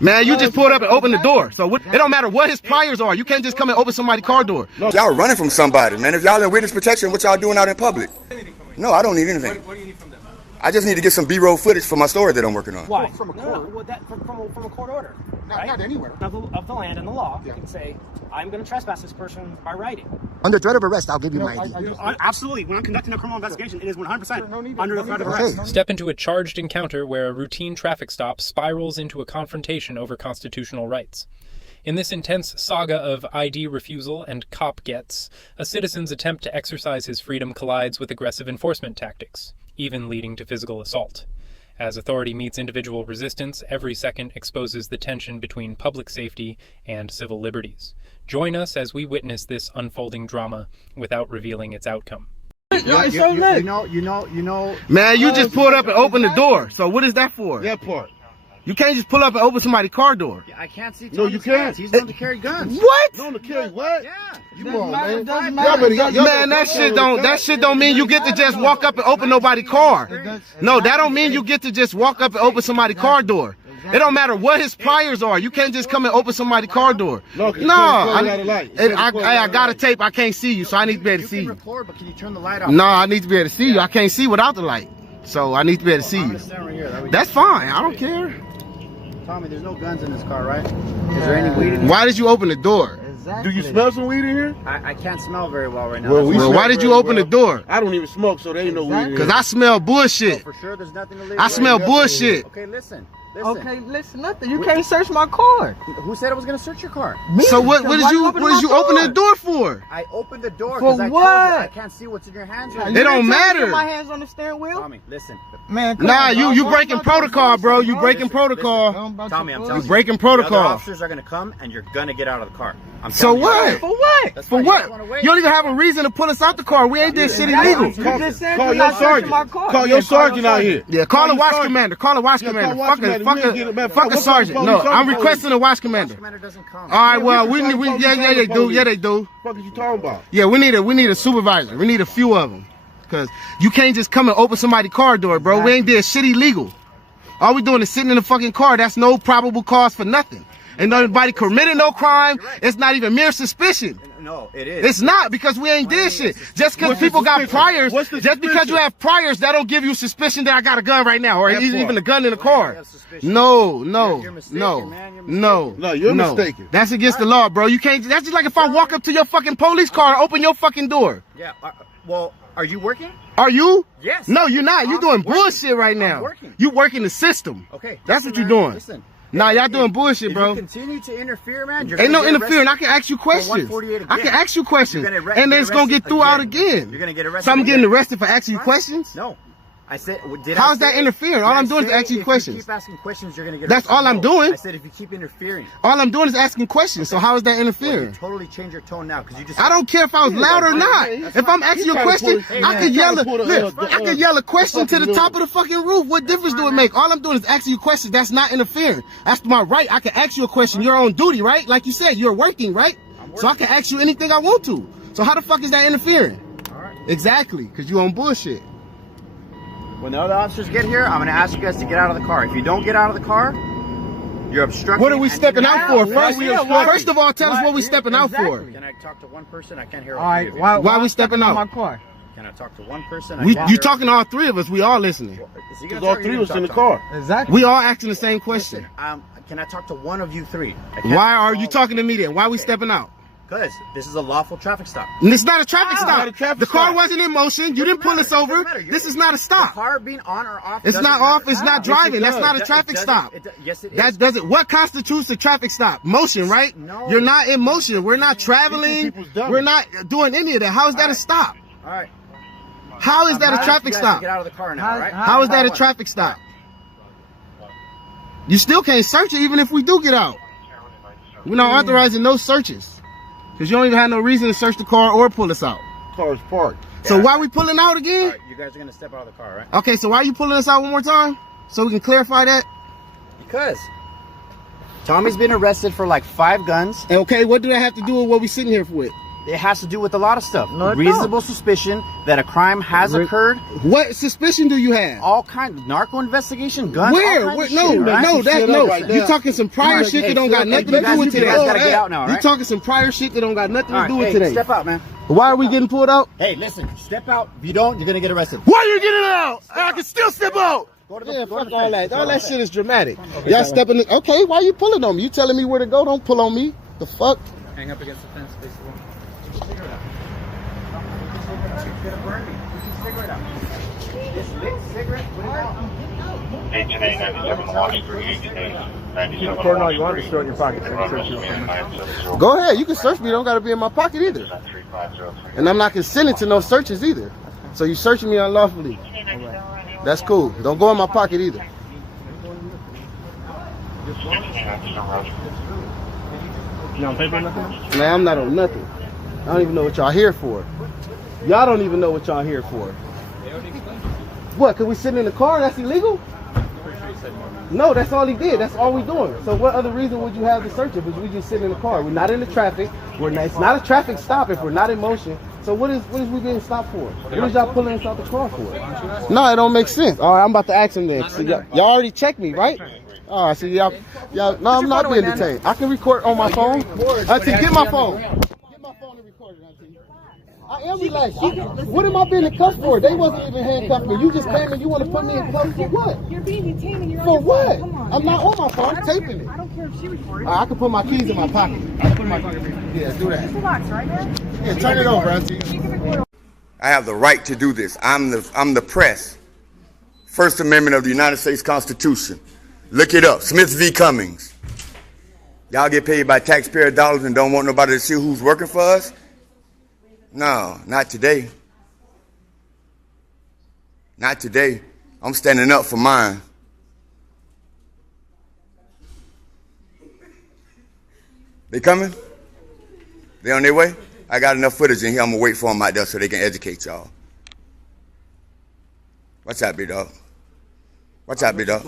Man, you just pulled up and opened the door. So it don't matter what his priors are. You can't just come and open somebody's car door. Y'all running from somebody, man. If y'all in witness protection, what y'all doing out in public? No, I don't need anything. What do you need from them? I just need to get some B-roll footage for my story that I'm working on. Why? From a court. From a court order. Right? Not anywhere. Of the land and the law, you can say, I'm going to trespass this person by writing. Under threat of arrest, I'll give you my ID. Absolutely. When I'm conducting a criminal investigation, it is 100% under the threat of arrest. Step into a charged encounter where a routine traffic stop spirals into a confrontation over constitutional rights. In this intense saga of ID refusal and cop gets, a citizen's attempt to exercise his freedom collides with aggressive enforcement tactics, even leading to physical assault. As authority meets individual resistance, every second exposes the tension between public safety and civil liberties. Join us as we witness this unfolding drama without revealing its outcome. Man, you just pulled up and opened the door. So what is that for? That part. You can't just pull up and open somebody's car door. I can't see. No, you can't. He's known to carry guns. What? Known to carry what? Yeah. Come on, man. Man, that shit don't mean you get to just walk up and open nobody's car. No, that don't mean you get to just walk up and open somebody's car door. It don't matter what his priors are. You can't just come and open somebody's car door. No, I got a tape. I can't see you, so I need to be able to see you. You can record, but can you turn the light off? No, I need to be able to see you. I can't see without the light, so I need to be able to see you. That's fine. I don't care. Tommy, there's no guns in this car, right? Is there any weed in here? Why did you open the door? Do you smell some weed in here? I can't smell very well right now. Well, why did you open the door? I don't even smoke, so there ain't no weed in here. Because I smell bullshit. So for sure, there's nothing illegal. I smell bullshit. Okay, listen. Okay, listen, nothing. You can't search my car. Who said I was going to search your car? So what did you open the door for? I opened the door for because what? I can't see what's in your hands right now. It don't matter. My hands on the steering wheel. Tommy, listen. Man, nah, you breaking protocol, bro. You breaking protocol. Tommy, I'm telling you. You breaking protocol. The other officers are going to come and you're going to get out of the car. So what? For what? For what? You don't even have a reason to pull us out the car. We ain't did shit illegal. You just said Call you're your not searching my sergeant. car. Call your sergeant out here. Yeah, call a watch commander. Call a watch commander. Fuck a sergeant. No, I'm requesting a watch commander. Commander doesn't come. All right, well, yeah, they do. Yeah, they do. What are you talking about? Yeah, we need a supervisor. We need a few of them. Because you can't just come and open somebody's car door, bro. We ain't did shit illegal. All we doing is sitting in the fucking car. That's no probable cause for nothing. And nobody committed no crime. It's not even mere suspicion. No, it is. It's not, because we ain't did shit. Just because people got priors, just because you have priors, that don't give you suspicion that I got a gun right now, or even a gun in the car. No. You're mistaken. That's against the law, bro. You can't. That's just like if I walk up to your fucking police car and open your fucking door. Yeah. Well, are you working? Are you? Yes. No, you're not. You're doing bullshit right now. I'm working. You working the system. Okay. That's what you're doing. Listen. Nah, y'all doing bullshit, bro. If you continue to interfere, man, ain't no interfering. I can ask you questions. I can ask you questions, and then it's gonna get through out again. You're gonna get arrested. So I'm getting arrested for asking you questions? No. I said, how's that interfering? All I'm doing is asking you questions. If you keep asking questions, you're gonna get arrested. That's all I'm doing. I said if you keep interfering. All I'm doing is asking questions. So how is that interfering? Well, you totally change your tone now because you just. I don't care if I was loud or not. If I'm asking you a question, I could yell a question to the top of the fucking roof. What difference do it make? All I'm doing is asking you questions. That's not interfering. That's my right. I can ask you a question. You're on duty, right? Like you said, you're working, right? So I can ask you anything I want to. So how the fuck is that interfering? All right. Exactly, because you on bullshit. When the other officers get here, I'm going to ask you guys to get out of the car. If you don't get out of the car, you're obstructing. What are we stepping out for? First of all, tell us what we stepping out for. Can I talk to one person? I can't hear all right, why are we stepping out? My car? Can I talk to one person? You talking to all three of us. We all listening. Because all three of us in the car. Exactly. We all asking the same question. Listen, can I talk to one of you three? Why are you talking to me then? Why are we stepping out? Because this is a lawful traffic stop. It's not a traffic stop. The car wasn't in motion. You didn't pull us over. This is not a stop. The car being on or off. It's not off. It's not driving. That's not a traffic stop. Yes, it is. That doesn't. What constitutes a traffic stop? Motion, right? No. You're not in motion. We're not traveling. We're not doing any of that. How is that a stop? All right. How is that a traffic stop? Get out of the car now, right? How is that a traffic stop? You still can't search it even if we do get out. We're not authorizing no searches. Because you don't even have no reason to search the car or pull us out. Car's parked. So why are we pulling out again? Right, you guys are going to step out of the car, right? Okay, so why are you pulling us out one more time? So we can clarify that? Because Tommy's been arrested for like 5 guns. Okay, what do that have to do with what we sitting here with? It has to do with a lot of stuff. No, it Reasonable suspicion that a crime has occurred. What suspicion do you have? All kinds of narco investigation, guns. Where? All kinds No, of shit, right? no. You talking some prior shit that don't got nothing to do with You today. guys gotta get out now, You right? talking some prior shit that don't got nothing to do with Hey, today. step out, man. Why are we getting pulled out? Hey, listen, step out. If you don't, you're gonna get arrested. Why are you getting out? I can still step out. Go to the, Yeah, go to fuck the all fence. that. All that shit is dramatic. Y'all stepping in. Okay, why you pulling on me? You telling me where to go? Don't pull on me. The fuck? Hang up against the fence, basically. Go ahead. You can search me. Don't got to be in my pocket either. And I'm not consenting to no searches either. So you searching me unlawfully. That's cool. Don't go in my pocket either. You on paper or nothing? Man, I'm not on nothing. I don't even know what y'all here for. Y'all don't even know what y'all here for. What, cause we sitting in the car? That's illegal? No, that's all he did. That's all we doing. So what other reason would you have to search it? Because we just sitting in the car. We're not in the traffic. It's not a traffic stop if we're not in motion. So what is we being stopped for? What is y'all pulling us out the car for? No, it don't make sense. All right, I'm about to ask him then. So y'all already checked me, right? All right, so y'all, no, I'm not being detained. I can record on my phone. Auntie, get my phone. Get my phone and record it, Auntie. I am relaxed. What am I being in cuffs for? They wasn't even handcuffed me. You just came and you want to put me in cuffs for what? You're being detained and you're For on your what? phone. Come on. I'm not on my phone. I'm taping it. I don't care if she recorded. I can put my keys in my pocket. I can put my yeah, do that. Just relax, right now. Yeah, turn it over, Auntie. I have the right to do this. I'm the press. First Amendment of the United States Constitution. Look it up. Smith v. Cummings. Y'all get paid by taxpayer dollars and don't want nobody to see who's working for us? No, not today. Not today. I'm standing up for mine. They coming? They on their way? I got enough footage in here. I'm going to wait for them out there so they can educate y'all. Watch out, big dog. Watch out, big dog.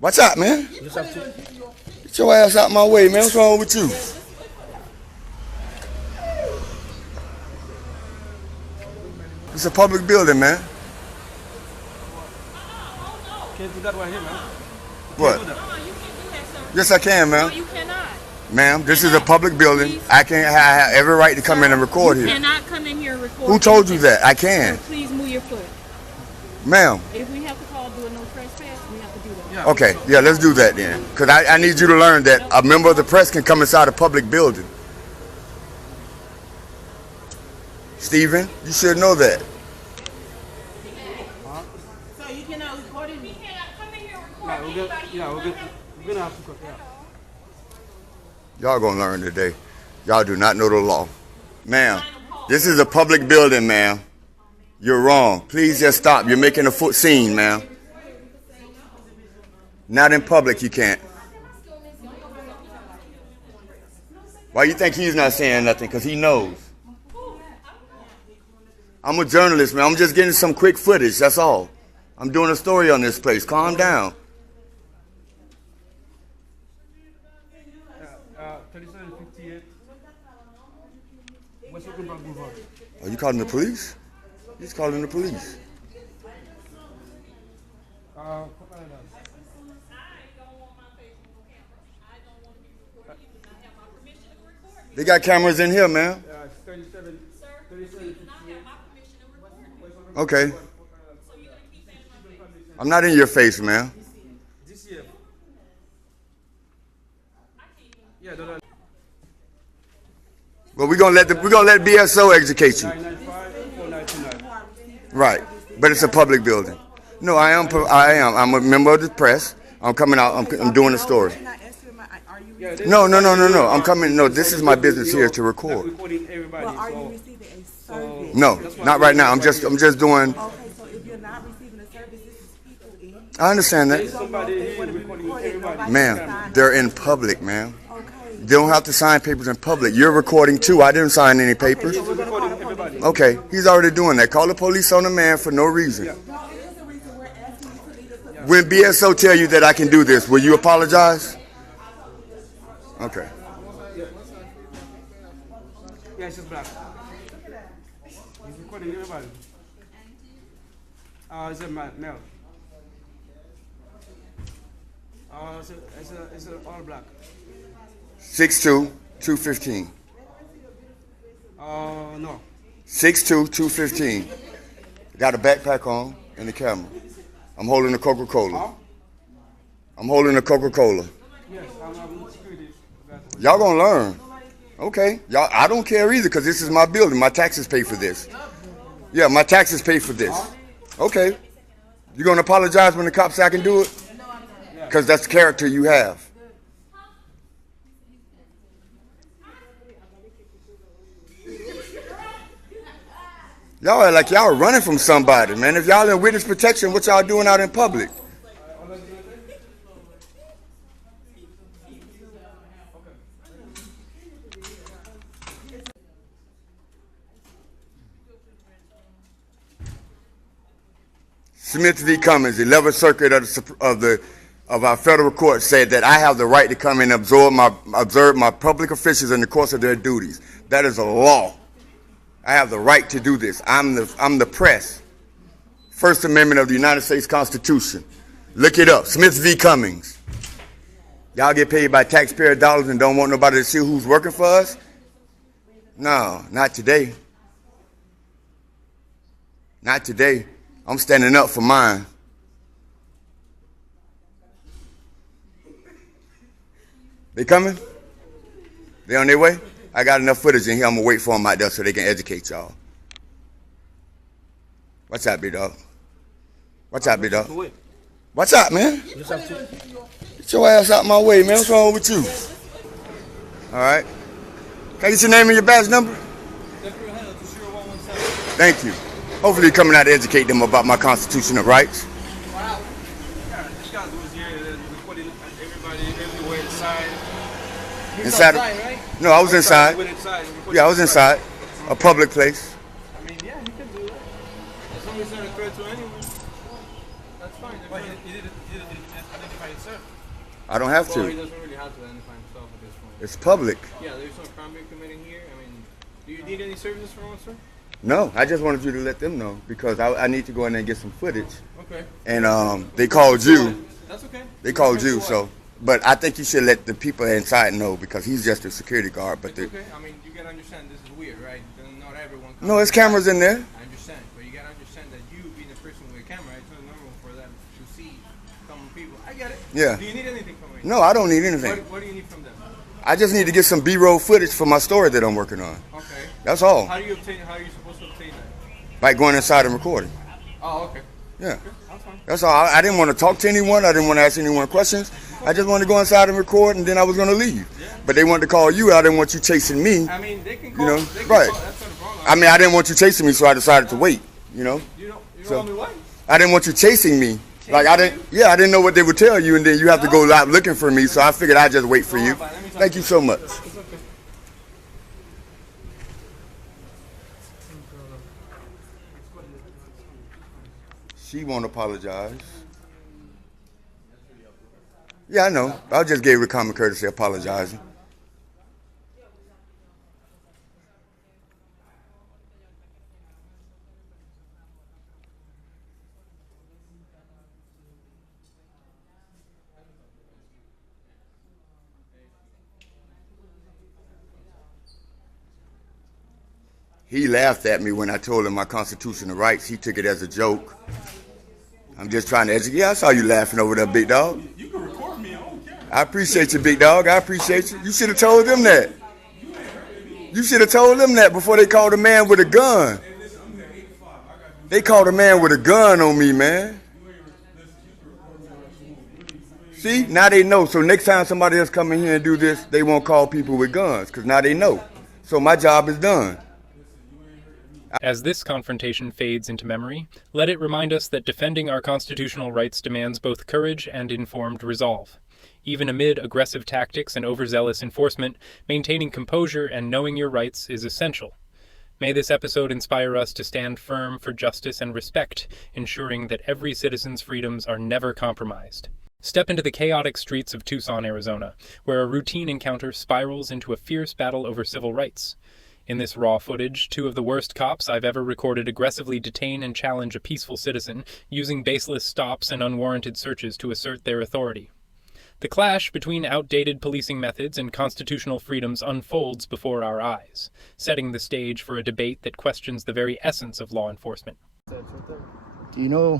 Watch out, man. Get your ass out my way, man. What's wrong with you? It's a public building, man. Can't do that right here, man. What? Yes, I can, ma'am. No, you cannot. Ma'am, this is a public building. I have every right to come in and record You here. cannot come in here and record. Who told you that? I can. So please move your foot. Ma'am. If we have to call do a no trespass, we have to do that. Okay, yeah, let's do that then. Because I need you to learn that a member of the press can come inside a public building. Stephen, you should know that. So you cannot record it? We cannot come in here and record We're gonna have to cut it out. Y'all gonna learn today. Y'all do not know the law. Ma'am, this is a public building, ma'am. You're wrong. Please just stop. You're making a foot scene, ma'am. Not in public, you can't. Why you think he's not saying nothing? Because he knows. I'm a journalist, man. I'm just getting some quick footage, that's all. I'm doing a story on this place. Calm down. 3758. West Oakenback Boulevard. Are you calling the police? He's calling the police. They got cameras in here, man. 3758. Okay. I'm not in your face, man. This year. Yeah, But we're gonna let BSO educate you. 995-4929. Right. But it's a public building. No, I am. I'm a member of the press. I'm coming out. I'm doing a story. No. I'm coming. No, this is my business here to record. Recording everybody. Are you receiving a service? No, not right now. I'm just doing. Okay, so if you're not receiving a service, this is people in. I understand that. Somebody here recording everybody. Ma'am, they're in public, ma'am. Okay. They don't have to sign papers in public. You're recording too. I didn't sign any papers. We're recording everybody. Okay, he's already doing that. Call the police on the man for no reason. No, it is the reason we're asking you to leave the When BSO tell you that I can do this, will you apologize? Okay. Yes, it's black. He's recording everybody. Is it male? It's all black. 6'2", 215. No. 6'2", 215. Got a backpack on and the camera. I'm holding a Coca-Cola. I'm holding a Coca-Cola. Yes, I'm security. Y'all gonna learn. Okay. Y'all, I don't care either because this is my building. My taxes pay for this. Yeah, my taxes pay for this. Okay. You gonna apologize when the cops say I can do it? Because that's the character you have. Y'all are like y'all are running from somebody, man. If y'all in witness protection, what y'all doing out in public? Smith v. Cummins, 11th Circuit of our federal court said that I have the right to come and observe my public officials in the course of their duties. That is a law. I have the right to do this. I'm the press. First Amendment of the United States Constitution. Look it up. Smith v. Cummins. Y'all get paid by taxpayer dollars and don't want nobody to see who's working for us? No, not today. Not today. I'm standing up for mine. They coming? They on their way? I got enough footage in here. I'm going to wait for them out there so they can educate y'all. Watch out, big dog. Watch out, big dog. Watch out, man. Get your ass out my way, man. What's wrong with you? All right. Can I get your name and your badge number? Thank you. Hopefully you're coming out to educate them about my constitutional rights. Inside, right? No, I was inside. Yeah, I was inside. A public place. I mean, yeah, you can do that. As long as it's not a threat to anyone. That's fine. But he didn't identify himself. I don't have to. Well, he doesn't really have to identify himself at this point. It's public. Yeah, there's no crime being committed here. I mean, do you need any services from us, sir? No, I just wanted you to let them know because I need to go in there and get some footage. Okay. And they called you. That's okay. They called you, so. But I think you should let the people inside know because he's just a security guard. But okay. I mean, you gotta understand this is weird, right? Not everyone. No, there's cameras in there. I understand, but you gotta understand that you being a person with a camera, it's not normal for them to see common people. I get it. Yeah. Do you need anything from me? No, I don't need anything. What do you need from them? I just need to get some B-roll footage for my story that I'm working on. Okay. That's all. How are you supposed to obtain that? By going inside and recording. Oh, okay. Yeah. Okay, that's fine. That's all. I didn't want to talk to anyone. I didn't want to ask anyone questions. I just wanted to go inside and record, and then I was going to leave. Yeah. But they wanted to call you. I didn't want you chasing me. I mean, they can call. You know, they can right? Call, that's not a problem. I mean, I didn't want you chasing me, so I decided to wait. You know. You don't want me what? I didn't want you chasing me. Like I didn't. Yeah, I didn't know what they would tell you, and then you have to go out looking for me. So I figured I'd just wait for you. Thank you so much. She won't apologize. Yeah, I know. I just gave her common courtesy apologizing. He laughed at me when I told him my constitutional rights. He took it as a joke. I'm just trying to educate. Yeah, I saw you laughing over there, big dog. You can record me. I don't care. I appreciate you, big dog. I appreciate you. You should have told them that. You should have told them that before they called a man with a gun. They called a man with a gun on me, man. See, now they know. So next time somebody else come in here and do this, they won't call people with guns because now they know. So my job is done. As this confrontation fades into memory, let it remind us that defending our constitutional rights demands both courage and informed resolve. Even amid aggressive tactics and overzealous enforcement, maintaining composure and knowing your rights is essential. May this episode inspire us to stand firm for justice and respect, ensuring that every citizen's freedoms are never compromised. Step into the chaotic streets of Tucson, Arizona, where a routine encounter spirals into a fierce battle over civil rights. In this raw footage, two of the worst cops I've ever recorded aggressively detain and challenge a peaceful citizen, using baseless stops and unwarranted searches to assert their authority. The clash between outdated policing methods and constitutional freedoms unfolds before our eyes, setting the stage for a debate that questions the very essence of law enforcement. Do you know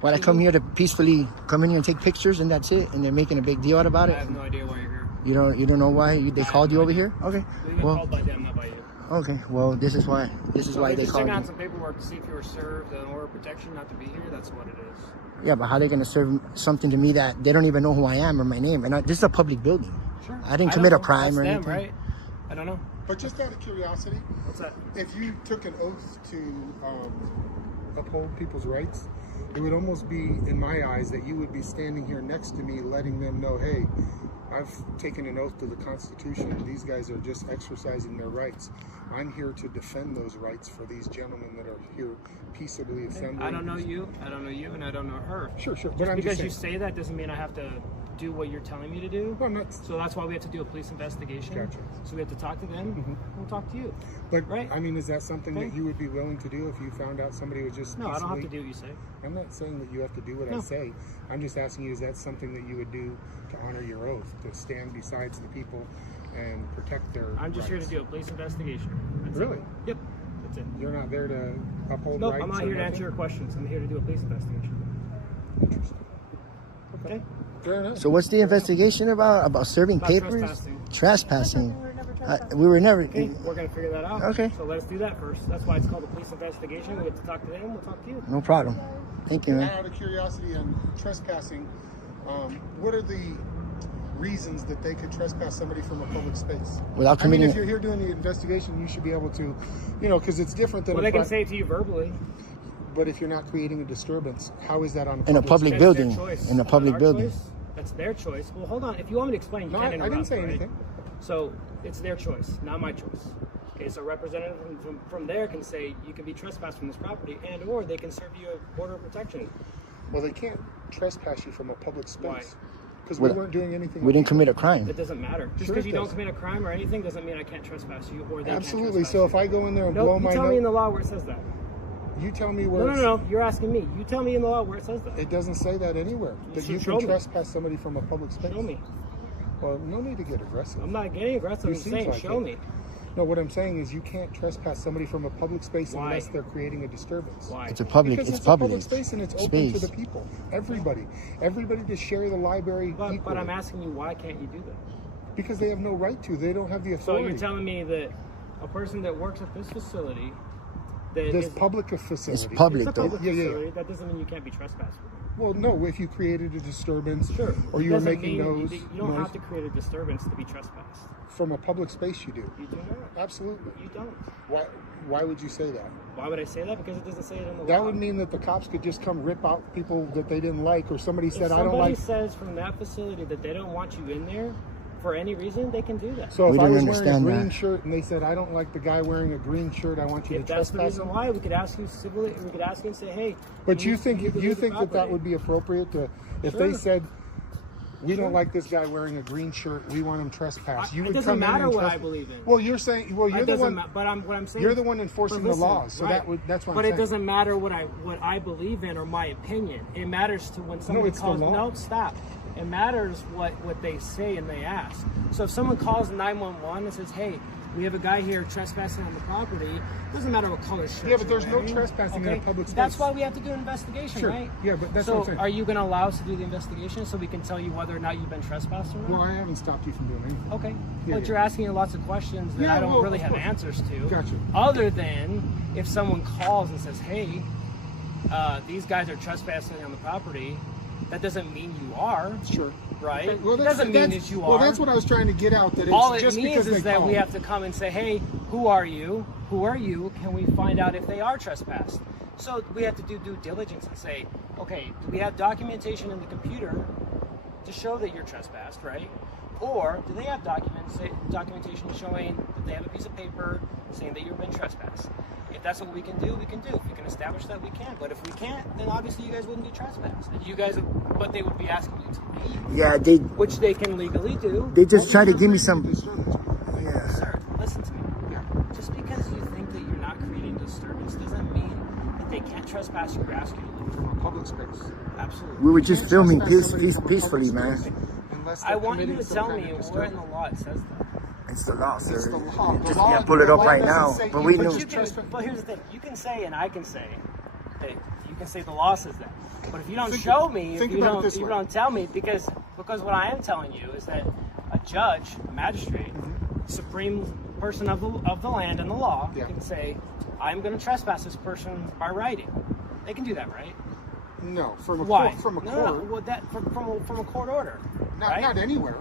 why I come here to peacefully come in here and take pictures and that's it? And they're making a big deal out about it? I have no idea why you're here. You don't know why they called you over here? Okay. You got called by them, not by you. Okay. Well, this is why they Just called checking out you. some paperwork to see if you were served an order of protection not to be here. That's what it is. Yeah, but how are they gonna serve something to me that they don't even know who I am or my name? And this is a public building. Sure. I didn't commit a crime That's or them, anything. right? I don't know. But just out of curiosity, What's that? if you took an oath to uphold people's rights, it would almost be, in my eyes, that you would be standing here next to me letting them know, hey, I've taken an oath to the Constitution and these guys are just exercising their rights. I'm here to defend those rights for these gentlemen that are here peaceably assembling. I don't know you, and I don't know her. Sure. But Just I'm because just saying, you say that doesn't mean I have to do what you're telling me to do. well, I'm not. So that's why we have to do a police investigation. Gotcha. So we have to talk to them. We'll talk to you. But Right. I mean, is that something Okay. that you would be willing to do if you found out somebody was just No, I don't have to peacefully- do what you say. I'm not saying that you have to do what I No. say. I'm just asking you, is that something that you would do to honor your oath, to stand besides the people and protect their I'm just here to rights? do a police investigation. That's Really? It. Yep. That's it. You're not there to uphold Nope, rights? I'm not or here to nothing? answer your questions. I'm here to do a police investigation. Interesting. Okay? Fair enough. So what's the investigation about? About serving About papers? trespassing. We were never. Okay, we're going to figure that out. Okay. So let's do that first. That's why it's called a police investigation. We have to talk to them. We'll talk to you. No problem. Thank you, man. Out of curiosity on trespassing, what are the reasons that they could trespass somebody from a public space? Without I mean, committing. if you're here doing the investigation, you should be able to, because it's different than. Well, they can say it to you verbally. But if you're not creating a disturbance, how is that on a In a public space? building. That's their choice. In a public Our building. choice, that's their choice. Well, hold on. If you want me to explain, you No, can't I interrupt. didn't say right? anything. So it's their choice, not my choice. Okay, so a representative from there can say you can be trespassed from this property, and or they can serve you a order of protection. Well, they can't trespass you from a public Why? space because we Well, weren't doing anything. We didn't commit a crime. It doesn't matter. Just Sure because it you don't does. commit a crime or anything doesn't mean I can't trespass you or they Absolutely. can't So trespass if I go in there and you. blow No, my you tell me in the nose, law where it says that. you tell me where. No. You're asking me. You tell me in the law where it says that. It doesn't say that anywhere. That should you show can me. trespass somebody from a public space. Show me. Well, no need to get aggressive. I'm not getting aggressive. You I'm seems saying like show it. me. No, what I'm saying is you can't trespass somebody from a public space Why? unless they're creating a disturbance. Why? It's a public. Because It's a public. public space and it's open space. to the people. Everybody to share the library But equally. I'm asking you, why can't you do that? Because they have no right to. They don't have the So authority. you're telling me that a person that works at this facility, that This is public facility. It's public, it's a public Yeah. facility, that doesn't mean you can't be trespassed with it. Well, no, if you created a disturbance Sure. or It you were doesn't making mean noise, You don't have to create a disturbance to be trespassed. from a public space, you do. You do not. Absolutely. You don't. Why would you say that? Why would I say that? Because it doesn't say it in the law. That would mean that the cops could just come rip out people that they didn't like, or somebody If said, I don't somebody like. says from that facility that they don't want you in there for any reason, they can do that. So We if I didn't was wearing a understand green that. shirt and they said, I don't like the guy wearing a green shirt, I want you If to that's the trespass reason him. why, we could ask you civilly. We could ask you and say, "Hey." But you think need to you leave the think that property. would be appropriate to, if Sure. they said, we Sure. don't like this guy wearing a green shirt, we want him trespassed. You It would doesn't come in matter and what I trespass. believe in. Well, you're saying, well, you're It the doesn't one. but what I'm saying. You're the one enforcing but listen, the law, so right. that's what But I'm it saying. doesn't matter what I believe in or my opinion. It matters to when somebody it's the calls. law. No, stop. It matters what they say and they ask. So if someone calls 911 and says, "Hey, we have a guy here trespassing on the property," it doesn't matter what color shirt. Yeah, but there's you're no wearing, trespassing in a okay? public space. That's why we have to do an investigation, Sure. right? Yeah, but that's so what I'm saying. are you going to allow us to do the investigation so we can tell you whether or not you've been trespassed or not? Well, I haven't stopped you from doing anything. Okay. Yeah, But yeah. you're asking lots of questions that Yeah, I don't well, really of have course. answers to. Gotcha. Other than if someone calls and says, "Hey, these guys are trespassing on the property," that doesn't mean you are. Sure. Right? Okay, well, it doesn't mean that you are. Well, that's what I was trying to get out. That it's All it just means because is they that call. we have to come and say, "Hey, who are you? Who are you? Can we find out if they are trespassed?" So we have to do due diligence and say, "Okay, do we have documentation in the computer to show that you're trespassed, right? Or do they have documentation showing that they have a piece of paper saying that you've been trespassed?" If that's what we can do, we can do. If we can establish that, we can. But if we can't, then obviously you guys wouldn't be trespassed. And you guys, but they would be asking you to leave. Yeah, they Which they can legally do. just try to give me some. Sir, listen to me. they can't trespass you or ask you to leave. From a public space. Absolutely. We were just filming peacefully, man. I want you to tell me where in the law it says that. It's the law, sir. It's the law. The Just law- can't pull it up the law right doesn't now. say But we you knew. can But here's the thing: you can say, and I can say, that you can say the law says that. But if you don't show me, if you don't tell me, because what I am telling you is that a judge, a magistrate, supreme person of the land and the law, can say, I'm going to trespass this person by writing. They can do that, right? No, from a Why? court. From a No, court. no, well, that from a court order. Right? Not anywhere.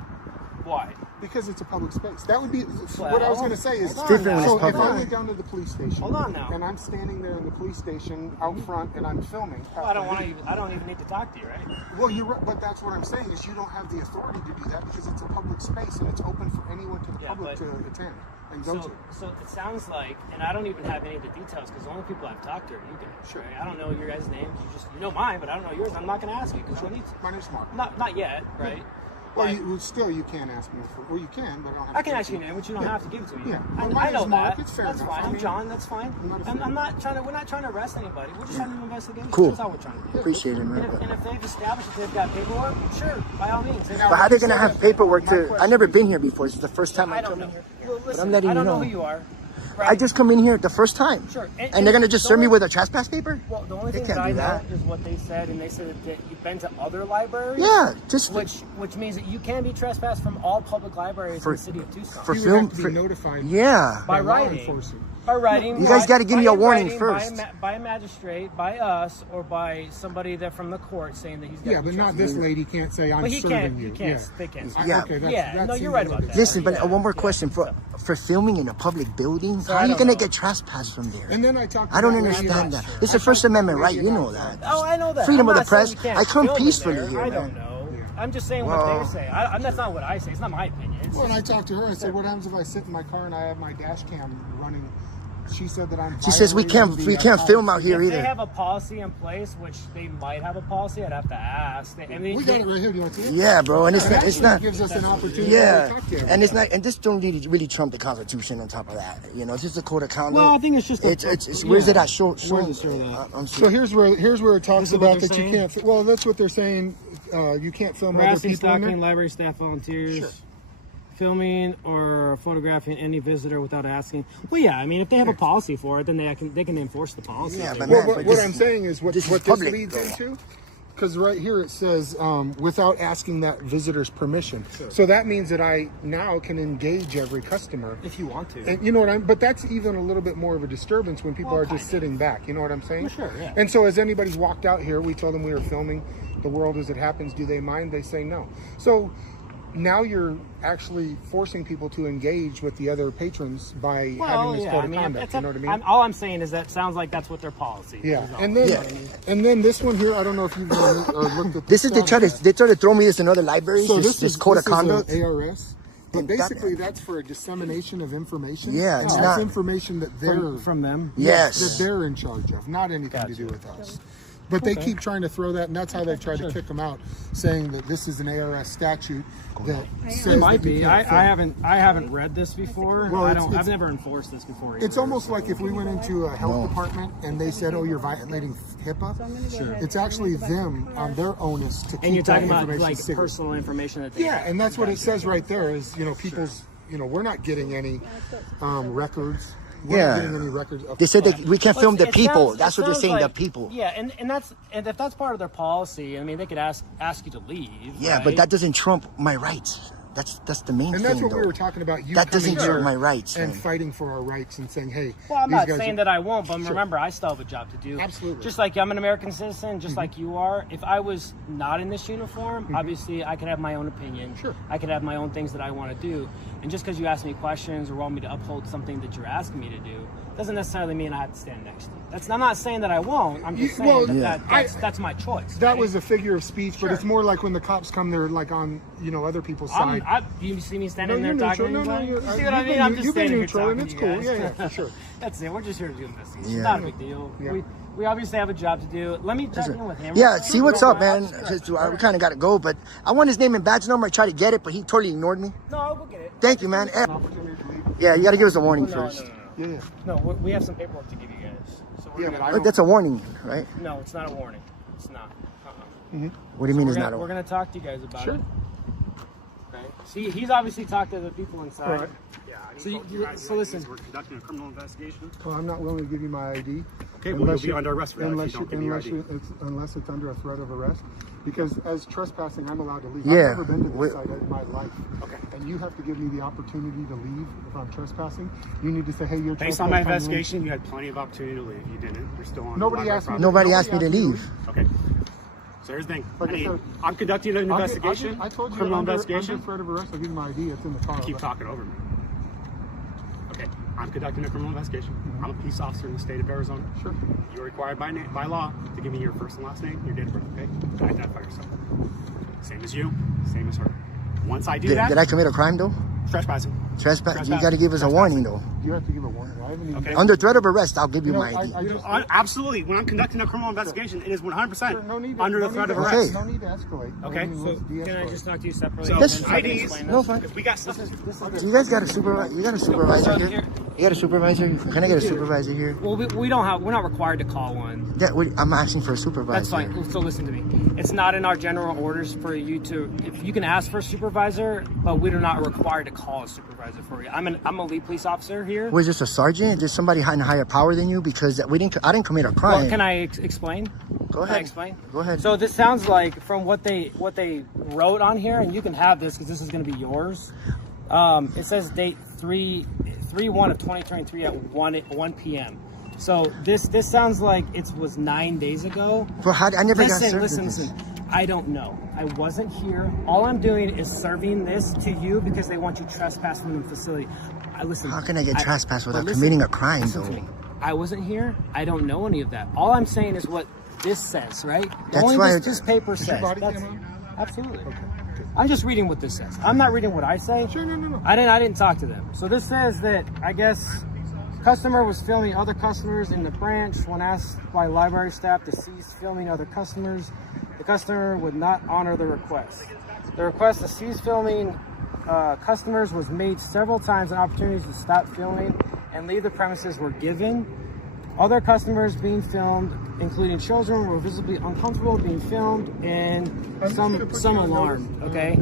Why? Because it's a public space. That would be Well, what I was going to say. Is hold on now. so if Hold I on. went down to the police station, Hold on now. and I'm standing there in the police station out front, and I'm filming. Well, I don't even need to talk to you, right? Well, you're right, but that's what I'm saying is you don't have the authority to do that because it's a public space and it's open for anyone to the public to attend and go to. So it sounds like, and I don't even have any of the details because the only people I've talked to are you guys. Sure. Right? I don't know your guys' names. You know mine, but I don't know yours. I'm not going to ask you because I don't need to. My name's Mark. Not yet, right? Well, you can ask me for. Well, you can, but I don't have. I can ask you your name, but you don't have to give it to me. Yeah. I, Well, I know mine is Mark. that. It's fair That's enough. fine. I I'm mean, John. That's fine. I'm not We're not trying to arrest anybody. We're just having an investigation. Cool. That's all we're trying to do. Appreciate it, man. And if they've established that they've got paperwork, sure, by all means. But how they gonna have paperwork to? I've never been here before. This is the first time I I don't come know. in here. Well, listen, I'm letting I don't you know know. who you are. I just come in here the first time. Sure. And they're gonna just serve me with a trespass paper? Well, the only They thing can't that I do know that. is what they said, and they said that you've been to other libraries. Yeah, just which means that you can be trespassed from all public libraries in the city of Tucson. for You film. would have to be notified. Yeah. by law writing. enforcement. By writing. You guys gotta give me a warning writing, first. By a magistrate, by us, or by somebody that from the court saying that he's got. Yeah, but not this lady can't say I'm But he serving can't. you. He can't. Yeah. They can't. Yeah. Okay, Yeah, no, seems you're right a about little that. bit- Listen, but one more question for filming in a public building. So how I are you don't gonna know. get trespassed from there? And then I talked. I don't to that lady understand about- that. This is a First Amendment right. You know that. Oh, I know that. Freedom I'm of the not saying press. you can't I come film in peacefully there. here, I man. don't know. I'm just saying Well- what they say. That's not what I say. It's not my opinion. It's Well, and I just- talked to her. I said, "What happens if I sit in my car and I have my dash cam running?" She said that I'm. She says we can't film out here If they either. have a policy in place, which they might have a policy, I'd have to ask. I mean, We got it right here. Do you want to see it? Yeah, bro, and it's It not. It's actually not. gives us an opportunity Yeah, to talk to and it's not. And this don't really trump the Constitution. On top of that, you know, it's just a code of conduct. Well, I think it's just. It's where's it at? Show. Where's it show that? I'm So here's where it talks This is what about they're that you saying? can't. Well, that's what they're saying. You can't film other Harassing, people in stalking, there. library staff, volunteers. Sure. Filming or photographing any visitor without asking. Well, yeah, I mean, if they have a policy for it, then they can enforce the policy. Yeah, if but they man, want. What this- I'm saying is what this is this public, leads though. into. Because right here it says without asking that visitor's permission. So that means that I now can engage every customer. If you want to. And you know what but that's even a little bit more of a disturbance when people are just sitting back. You know what I'm saying? Well, sure, yeah. And so as anybody's walked out here, we told them we were filming the world as it happens. Do they mind? They say no. So now you're actually forcing people to engage with the other patrons by having this code of conduct. You know what I mean? All I'm saying is that sounds like that's what their policy is. Yeah, is all. and then this one here, I don't know if you've looked at This is they try to throw me this in other libraries. So this code of conduct. Is ARS, but And basically that's for a dissemination of information. Yeah, it's that's not- information that they're from them. Yes. that they're in charge of, not anything to do with us. But they keep trying to throw that, and that's how they try to kick them out, saying that this is an ARS statute that says It might that you be. can't film. I haven't read this before. Well, I've never enforced this before. It's either. almost like if we went into a health department and they said, "Oh, you're violating HIPAA." Sure. It's actually them on their onus to keep And you're that talking about information like secret. personal information that they Yeah, have. and that's what it says right there. Is people's. We're not getting any records. We're not getting any records. Of They said that we can't film the It people. sounds- That's it what they're sounds saying. The like- people. Yeah, and if that's part of their policy, I mean, they could ask you to leave. Yeah, right? but that doesn't trump my rights. That's the main And thing. that's what we though. were talking about. You That doesn't coming trump here my rights. and man. fighting for our rights and saying, "Hey, Well, I'm these not guys saying are-" that I won't, but Sure. remember, I still have a job to do. Absolutely. Just like I'm an American citizen, just like you are. If I was not in this uniform, obviously I could have my own opinion. Sure. I could have my own things that I want to do. And just because you ask me questions or want me to uphold something that you're asking me to do, doesn't necessarily mean I have to stand next to you. I'm not saying that I won't. I'm just saying Well, that's my choice. That right? was a figure of speech, Sure. but it's more like when the cops come, they're like on other people's side. You see me standing No, there you're talking neutral. to No, anybody? you're- You see you've what I mean? been- I'm just you've been standing here neutral, talking and to it's you cool. guys. Yeah, for sure. That's it. We're just here to do investigation. Yeah. It's not a big deal. Yeah. We obviously have a job to do. Let me check in with him. Yeah, see what's up, man. Sure. Just, we kind of got to go, but I want his name and badge number. I tried to get it, but he totally ignored me. No, I'll go get it. Thank you, man. Opportunity to leave. Yeah, you got to give us a warning No, first. no. Yeah. No, we have some paperwork to give you guys. So Yeah, but I But don't. that's a warning, right? No, it's not a warning. It's not. What do you mean it's We're not gonna, a we're warning? gonna talk to you guys about Sure. it. Okay. See, he's obviously talked to the people inside. All right. Yeah, I need So both you- your guys' so listen. IDs. We're conducting a criminal investigation. Well, I'm not willing to give you my ID. Okay, well, you'll be under arrest for that if you don't give me your ID. Unless it's under a threat of arrest. Because as trespassing, I'm allowed to leave. Yeah, I've never been to we- this site in my life. Okay. And you have to give me the opportunity to leave if I'm trespassing. You need to say, hey, you're Based on my trespassing. investigation, you had plenty of opportunity to leave. You didn't. You're still on. Nobody library asked me. property. Nobody asked me to leave. Okay. So here's the thing. Like I I mean, said, I'm conducting an investigation. I told you criminal under investigation. threat of arrest. I'll give you my ID. It's in the car. Keep talking over me. Okay, I'm conducting a criminal investigation. I'm a peace officer in the state of Arizona. Sure. You're required by law to give me your first and last name, your date of birth, okay? To identify yourself. Same as you, same as her. Once I do that, Did I commit a crime though? trespassing. Trespass. You got to give us a warning though. You have to give a warning. I haven't even. Okay. Under threat of arrest, I'll give you You know, my ID. I just, Absolutely. When I'm conducting a criminal investigation, it is 100% Sure, no need under to, the threat of no need arrest. to, no need to escalate. Okay, No, so let's Can I de-escalate. just talk to you separately? So Yes. and I can IDs. explain No, this? fine. If we got stuff. You guys got a supervisor? You got a supervisor here? You got a supervisor? Can I get a supervisor here? Well, we don't have. We're not required to call one. Yeah, I'm asking for a supervisor. That's fine. So listen to me. It's not in our general orders for you to. If you can ask for a supervisor, but we are not required to call a supervisor for you. I'm a lead police officer here. Was this a sergeant? Is somebody in higher power than you? Because I didn't commit a crime. Well, can I explain? Go Can ahead. I explain? Go ahead. So this sounds like from what they wrote on here, and you can have this because this is going to be yours. It says date 3/1 of 2023 at 1 p.m. So this sounds like it was 9 days ago. Well, I never got served with Listen. this. I don't know. I wasn't here. All I'm doing is serving this to you because they want you trespassing from the facility. Listen. How can I get trespassed without but listen, committing a crime, listen to though? me. I wasn't here. I don't know any of that. All I'm saying is what this says, right? That's Only why this paper says. body That's- cam on? Absolutely. I'm just reading what this says. I'm not reading what I say. Sure, no. I didn't talk to them. So this says that I guess customer was filming other customers in the branch. When asked by library staff to cease filming other customers, the customer would not honor the request. The request to cease filming customers was made several times, and opportunities to stop filming and leave the premises were given. Other customers being filmed, including children, were visibly uncomfortable being filmed, and some alarmed. Okay.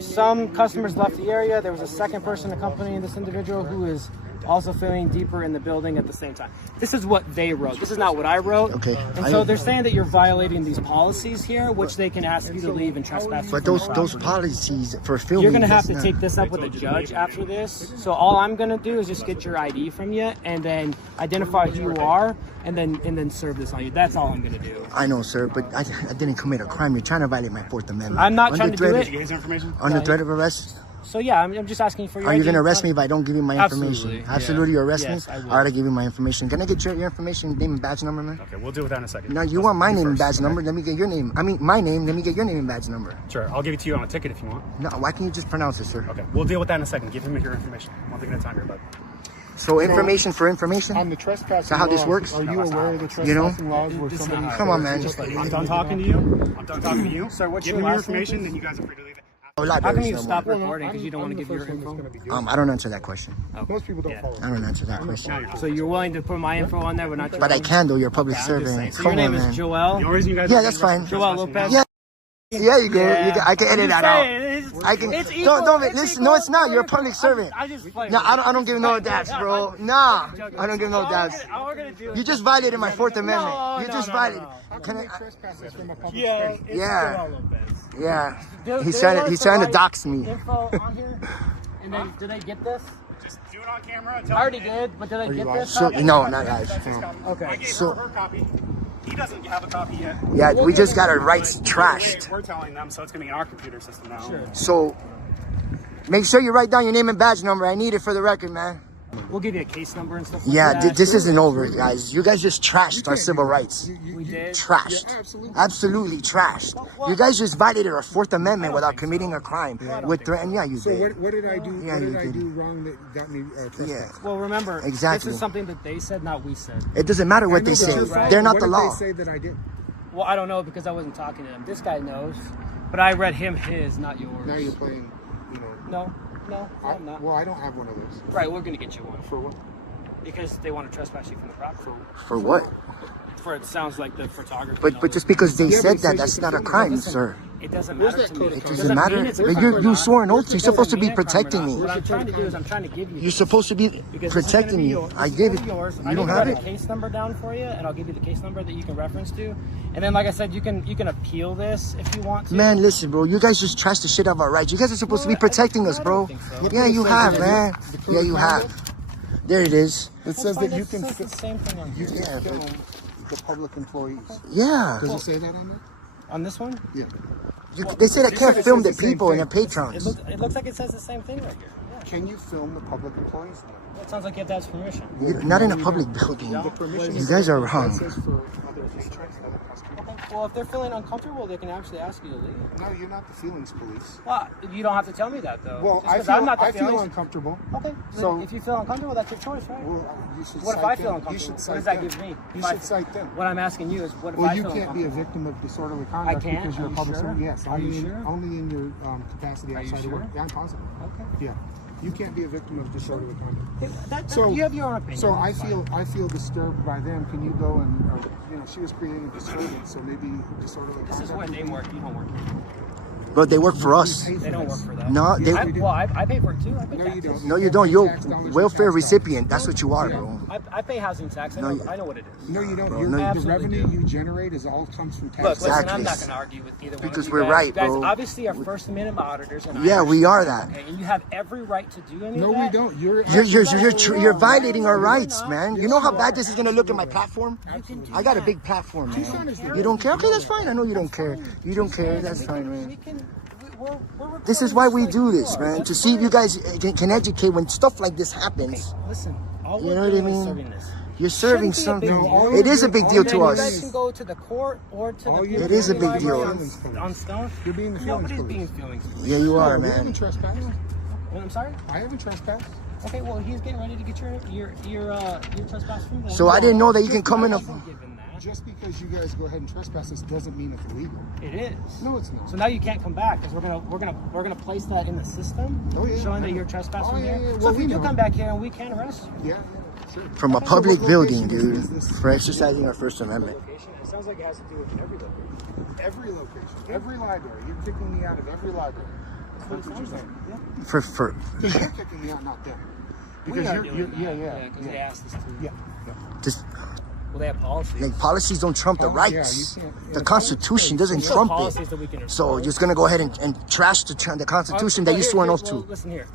Some customers left the area. There was a second person accompanying this individual who is also filming deeper in the building at the same time. This is what they wrote. This is not what I wrote. Okay. And so they're saying that you're violating these policies here, which they can ask you to leave and trespass. But from the those property. policies for filming. You're gonna have that's to not- take this up with a judge after this. So all I'm gonna do is just get your ID from you and then identify who you are and then serve this on you. That's all I'm gonna do. I know, sir, but I didn't commit a crime. You're trying to violate my Fourth Amendment. I'm not Under trying to do threat- it. Did you get his information? Under Yeah. threat of arrest? So yeah, I'm just asking for your Are you ID. going to arrest me if I don't give you my information? Absolutely, yeah. Absolutely, you arrest Yes, me? I will. All right, I give you my information. Can I get your information, name and badge number, man? Okay, we'll deal with that in a second. No, you Let's want my do name and first, badge number? okay? Let me get your name. I mean, my name. Let me get your name and badge number. Sure, I'll give it to you on a ticket if you want. No, why can't you just pronounce it, sir? Okay, we'll deal with that in a second. Give him your information. One thing at a time here, bud. So information for information? On the trespassing Is that how this laws, works? Are you aware of the trespassing You know? laws where somebody... Come on, man. I'm done talking to you. I'm done talking to you. Sir, what's Give your him your last name, information, please? then you guys are free to leave it. Oh, How library come you somewhere. stop recording because you don't want to give your info? I don't answer that question. Most people don't Yeah. follow. I don't answer that question. So you're willing to put my info on there, but not your But I own? can, though. You're a public Okay, I'm just saying. servant. So Come your on, name man. is The Joel? only reason you guys Yeah, are that's getting fine. arrested Joel for Lopez? Yeah. Yeah, you can. Yeah. I can edit that out. I can. Don't listen. No, it's not. You're a public servant. I just play. No, I don't give no daps, bro. Nah, I don't give no daps. All we're gonna do is You just violated my Fourth Amendment. No, You no, just no, violated. no. Can I? Trespassing from a public Yeah, space. it's Yeah. Joel Lopez. Yeah. Do He's they trying want to. He's to trying to write dox me. Info on here, and then did they get this? Just do it on camera. I already did, but did I get this? So copy? no, not guys. Okay. I gave So- her copy. He doesn't have a copy yet. Yeah, we just got our rights trashed. We're telling them, so it's gonna be in our computer system now. Sure. So make sure you write down your name and badge number. I need it for the record, man. We'll give you a case number and stuff like Yeah, that. this isn't over, guys. You guys just trashed our civil rights. We did. Trashed. Absolutely trashed. You guys just violated our Fourth Amendment without committing a crime. With threat, and yeah, you So did. what did I do? Yeah, What you did I did. do wrong that got me trespassed? Yeah. Well, remember, Exactly. this is something that they said, not we said. It doesn't matter I what know, they but say. you're following. They're not What the did law. they say that I did? Well, I don't know because I wasn't talking to him. This guy knows, but I read him his, not yours. Now you're playing, you know. No, I'm not. Well, I don't have one of those. Right, we're gonna get you one. For what? Because they want to trespass you from the property. For what? For it sounds like the photography. But just because they said that, that's not a crime, sir. It doesn't matter to me. It doesn't matter. But you swore an oath. You're supposed to be protecting me. What I'm trying to do is I'm trying to give you. You're supposed to be protecting me. I gave it. Yours. You don't have it? I can write a case number down for you, and I'll give you the case number that you can reference to. And then, like I said, you can appeal this if you want to. Man, listen, bro. You guys just trash the shit out of our rights. You guys are supposed to be protecting us, bro. Yeah, you have, man. Yeah, you have. There it is. It says that you can the same thing on here. film the public employees. Yeah. Does it say that on there? On this one? Yeah. They said I can't film the people and the patrons. It looks like it says the same thing right here. Yeah. Can you film the public employees? Well, it sounds like you have to ask permission. Not in a public building. You guys are wrong. Well, if they're feeling uncomfortable, they can actually ask you to leave. No, you're not the feelings police. Well, you don't have to tell me that, though. Well, Just 'cause I feel uncomfortable. Okay, So if you feel uncomfortable, that's your choice, right? Well, you should What if cite I feel them. uncomfortable? You should What cite does that them. give me? You If I- should cite them. What I'm asking you is, what if Well, I you feel can't be a uncomfortable? victim of disorderly conduct can't? because you're Are a you public sure? servant. Yes, Are you sure? only in your capacity Are you outside of work. sure? Yeah, I'm positive. Okay. Yeah, you can't be a victim of disorderly conduct. So you have your own opinion. So that's fine. I feel disturbed by them. Can you go and she was creating a disturbance, so maybe disorderly conduct. This is where they work. You don't work here. But they work for us. They don't work for that. No, they. I pay for it too. I pay No, taxes. you don't. No, you don't. You're welfare recipient. That's what you are, bro. I pay housing tax. I know what it is. No, you don't. Bro, Your, no, you the revenue you generate is all comes from Look, taxes. listen, I'm not going to argue with either one Because of you we're guys. right, You guys bro. obviously are First Amendment auditors. And Yeah, we are that. Okay, and you have every right to do any No, of that. we don't. You're violating our rights, man. You know how bad this is gonna look at my platform? I got a big platform, man. You don't care? Okay, that's fine. I know you don't care. You don't care. That's fine, man. This is why we do this, man. To see if you guys can educate when stuff like this happens. Listen, all You we're know what I doing is mean? serving this. You're serving Shouldn't be a big something. deal. It is a big deal to You guys us. can go to the court or to the It is a big library deal. on Stone. You're being the feelings Nobody's police. being feelings. Yeah, you are, We haven't man. trespassed. Well, I'm sorry. I haven't trespassed. Okay, well he's getting ready to get your trespass from them. So I didn't know that you can come in a. Given that. Just because you guys go ahead and trespass this doesn't mean it's illegal. It is. No, it's not. So now you can't come back because we're gonna place that in the system, Oh, yeah. showing that you're trespassing Oh, yeah, there. yeah. So Well, if you we do know. come back here, and we can arrest you. Yeah, sure. From a public building, dude, for exercising our First Amendment. Location. It sounds like it has to do with every location. Every location, every library. You're kicking me out of every library. That's what you're saying. For Because you're kicking me out, not them. Because We are you're doing that. yeah. Because they asked us to. Yeah. just Well, they have policies. like policies don't trump the Oh, yeah, rights. you can't- The Constitution doesn't There's no trump policies it. that we can So enforce. you're just gonna go ahead and trash the Constitution that you swore an oath to. Listen here.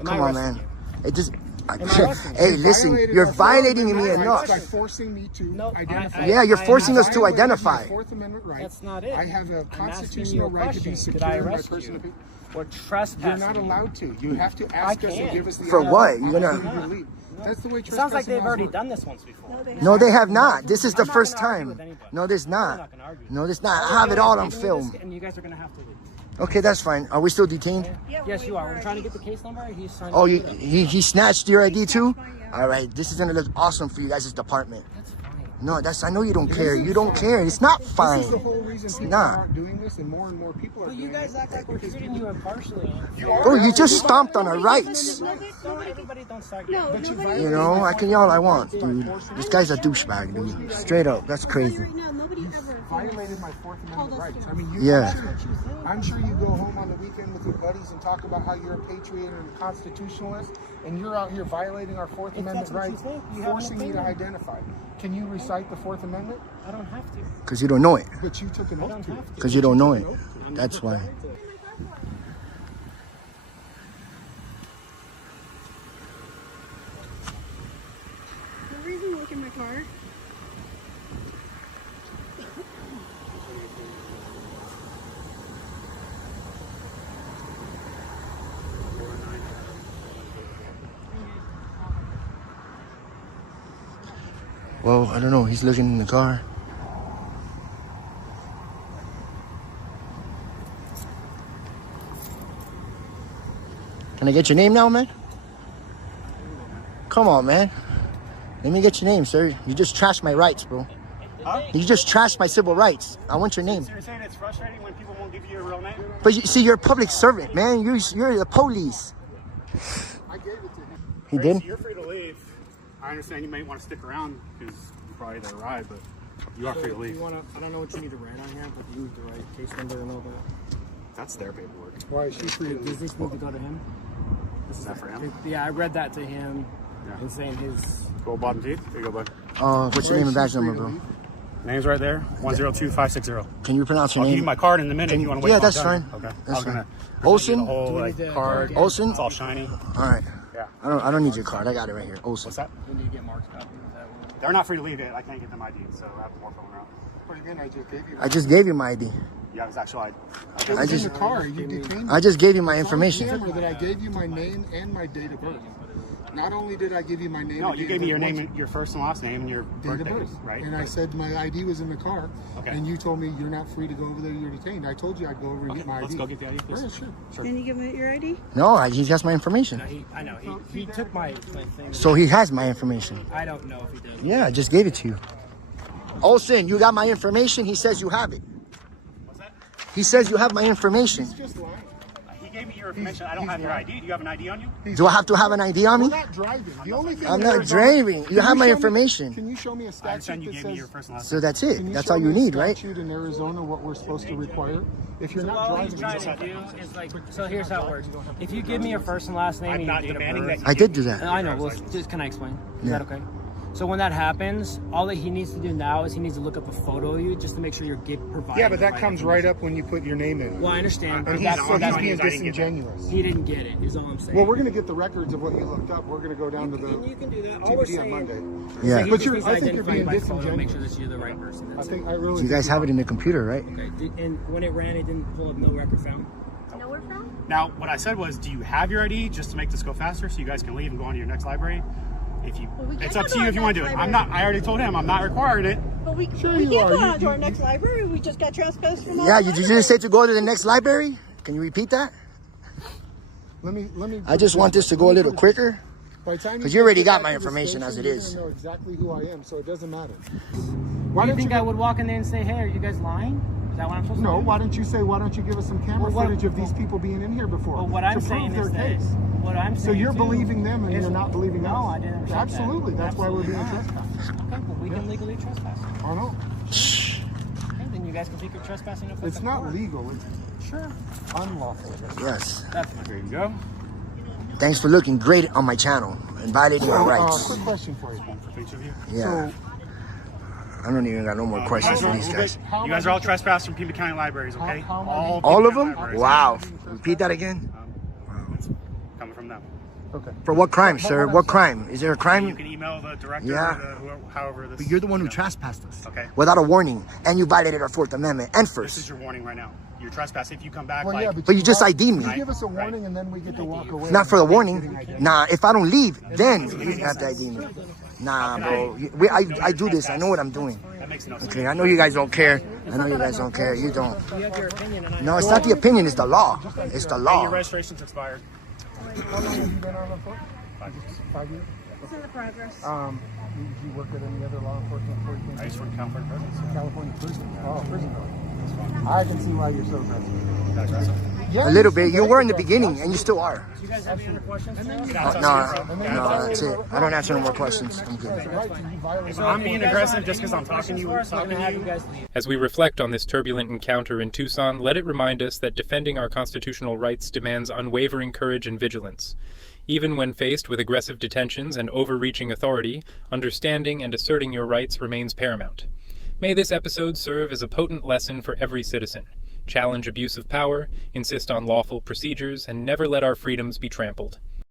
Am Come I on, arresting man. you? It just. I arresting you? Hey, listen, you're violating me By enough. forcing me to No, identify. Yeah, you're forcing us to Violated my identify. Fourth Amendment right. That's not it. I have a I'm asking you constitutional a right to be question. secure Could I in my arrest personal you? opinion. Or trespassing? You're not allowed to. You have to ask us and give us the For what? You're gonna- opportunity to leave. That's the way It sounds like trespassing they've laws already work. done this once before. No, they have not. This is the I'm not first gonna argue time. with anybody. No, there's I'm not. not gonna argue. No, there's not. I have it all on film. And you guys are gonna have to leave. Okay, that's fine. Are we still detained? Yes, you are. We're trying to get the case number. He's trying. Oh, to he snatched your ID too? All right, this is gonna look awesome for you guys' department. That's fine. No, I know you don't care. You don't care. It's not fine. This is the whole reason people not. aren't doing this, and more people are But doing you guys it. act like we're treating you impartially. Bro, you just stomped on our rights. Everybody don't start. You know, I can yell all I want, dude. This guy's a douchebag, dude. Straight up, that's crazy. Violated my Fourth Amendment rights. I mean, Yeah. I'm sure you go home on the weekend with your buddies and talk about how you're a patriot and a constitutionalist, and you're out here violating our Fourth Amendment what you rights, think, you have an forcing me to opinion. identify. Can you recite the Fourth Amendment? I don't have to. Because you don't know it. But you took an oath to it. Because you don't know it. That's why. The reason look in my car. Well, I don't know. He's looking in the car. Can I get your name now, man? Come on, man. Let me get your name, sir. You just trashed my rights, bro. Huh? You just trashed my civil rights. I want your name. So you're saying it's frustrating when people won't give you your real name? But you see, you're a public servant, man. You're the police. I gave it to him. He did? You're free to leave. I understand you might want to stick around because you probably there arrived, but you are free to leave. I don't know what you need to write on here, but you need to write case number and all that. That's their paperwork. Why is she free to Does leave? this need to go to him? Is that for him? Yeah, I read that to him Yeah. and saying his... Go bottom teeth. There you go, bud. What's your name and badge number, bro? Name's right there. 102560. Can you pronounce your I'll give name? you my card in a minute if you want to wait. Yeah, till that's I'm fine. done. Okay. That's I was fine. gonna Olsen? the whole like card. Olsen? It's all shiny. All right. Yeah. I don't need your card. I got it right here. Olsen. What's that? We need to get Mark's copy of that one. They're not free to leave it. I can't get them ID, so I have to walk them around. What do you mean? I just gave you. I just gave you my ID. Yeah, it was actually. It was in the car. You detained me. I just gave you my It's on the information. camera that I gave you my name and my date of birth. Not only did I give you my name, No, and you date gave of me your birth, name, your first and last name, and your date of birthday, birth, right? And I said my ID was in the car, Okay. and you told me you're not free to go over there. You're detained. I told you I'd go over and get my ID. Let's go get the ID, please. Yeah, sure. Can you give me your ID? No, he has my information. I know. He took my thing. So he has my information. I don't know if he did. Yeah, I just gave it to you. Olsen, you got my information. He says you have it. What's that? He says you have my information. He's just lying. He gave me your information. I don't have your ID. Do you have an ID on you? Do I have to have an ID on We're me? not driving. The only thing I'm in not Arizona- driving. You Can have my show me- information. Can you show me a I statute understand you that gave me your says? first and last So name. that's Can it. you That's show all you me a need, right? statute in Arizona, what we're supposed to require? If you're not All he's driving, trying to do is like, so here's how it works. If you give me your first and last name I'm and your not date of demanding birth, that I did do that. I know. Well, just can I explain? Is Yeah. that okay? So when that happens, all that he needs to do now is he needs to look up a photo of you just to make sure you're providing. yeah, but the that right comes right up when you put your name in. Well, I understand. But And that's, he's that's being I didn't get that. disingenuous. he didn't get it. Is all I'm saying. Well, we're going to get the records of what you looked up. We're going to go down to and the you can do that. All we're TBD on saying, Monday. Yeah. He But just you're- needs I to think you're identify you being by photo, make sure disingenuous. that you're the right person. I That's think it. I really. You guys have it in the computer, right? Okay. And when it ran, it didn't pull up no record found. Nowhere from? Now, what I said was, do you have your ID just to make this go faster so you guys can leave and go on to your next library? If you, we it's can't up go to you to if you our want to do it. next I'm not. I already told him I'm not requiring it. But we Sure can't you are. go on You- to our you- next library. We just got trespassed from all Yeah, the you libraries. just said to go to the next library? Can you repeat that? Let me. I just want this to go a little quicker. By the time 'Cause you already get got back my to the information as station, it you're is. gonna know exactly who I am, so it doesn't matter. Why do you think I would walk in there and say, "Hey, are you guys lying"? Is that what I'm supposed to do? No, why don't you say, why don't you give us some camera Well, what- footage of these people being in here before? Well, what I'm to prove saying their is that. case. What I'm saying. So you're too believing them and is- you're not believing us? No, I didn't understand Absolutely, that. that's why we're being Absolutely trespassed. not. Okay, well, we can legally trespass. I know. Okay, then you guys can think you're trespassing. If It's not legal, it's Sure. unlawful. Yes. That's fine. There you go. Thanks for looking great on my channel and violating our rights. Quick question for you. One for each of you. Yeah. I don't even got no more questions for these guys. You guys are all trespassed from Pima County libraries, okay? How many- All All Pima of County them? libraries. Wow. Repeat that again. It's coming from them. Okay. For what crime, sir? What crime? Is there a You crime? can email the director. Yeah. Or whoever, however this. But you're the one who you know. trespassed us. Okay. Without a warning. And you violated our Fourth Amendment and This is first. your warning right now. You're trespassing. If you come back, Well, like, yeah, But you just are- ID me. You give us a warning and then we get to walk away. Not for the warning. Nah, if I don't leave, then you have to ID me. Nah, bro. I do this. I know what I'm doing. that makes no sense. Okay, I know you guys don't care. I know you guys don't care. You don't. You have your opinion, and I. No, it's not the opinion. It's the law. It's the Your law. registration's expired. How long have you been on the force? 5 years. It's in the progress. Did you work at any other law enforcement before you came I to just went to California prisons. California prison? Oh, prison. I can see why you're so aggressive. A little bit. You were in the beginning, and you still are. Do you guys have any other questions? No, that's it. I don't answer no more questions. I'm good. So I'm being aggressive just because I'm talking to you. I'm gonna have you guys leave. As we reflect on this turbulent encounter in Tucson, let it remind us that defending our constitutional rights demands unwavering courage and vigilance. Even when faced with aggressive detentions and overreaching authority, understanding and asserting your rights remains paramount. May this episode serve as a potent lesson for every citizen. Challenge abuse of power, insist on lawful procedures, and never let our freedoms be trampled.